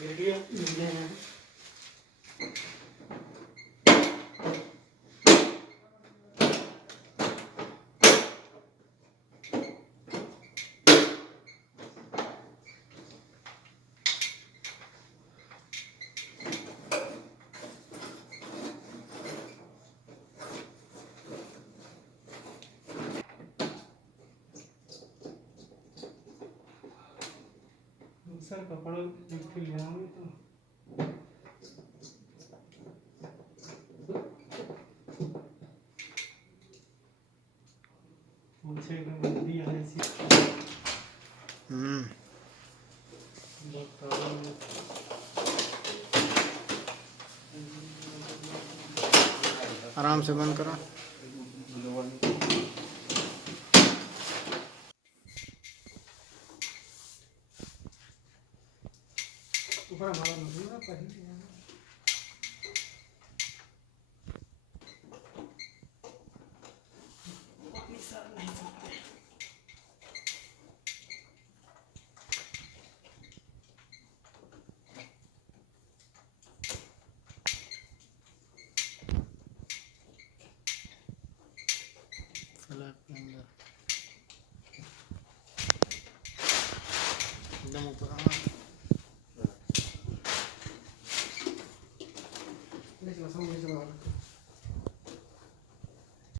Video sir कपड़ा फिर ले आऊंगी तो मुझे गंदी है ऐसी आराम से बंद करो। ऊपर हमारा नहीं ना पहले फ्लैप के अंदर एकदम ऊपर। ले चलो सब ले चलो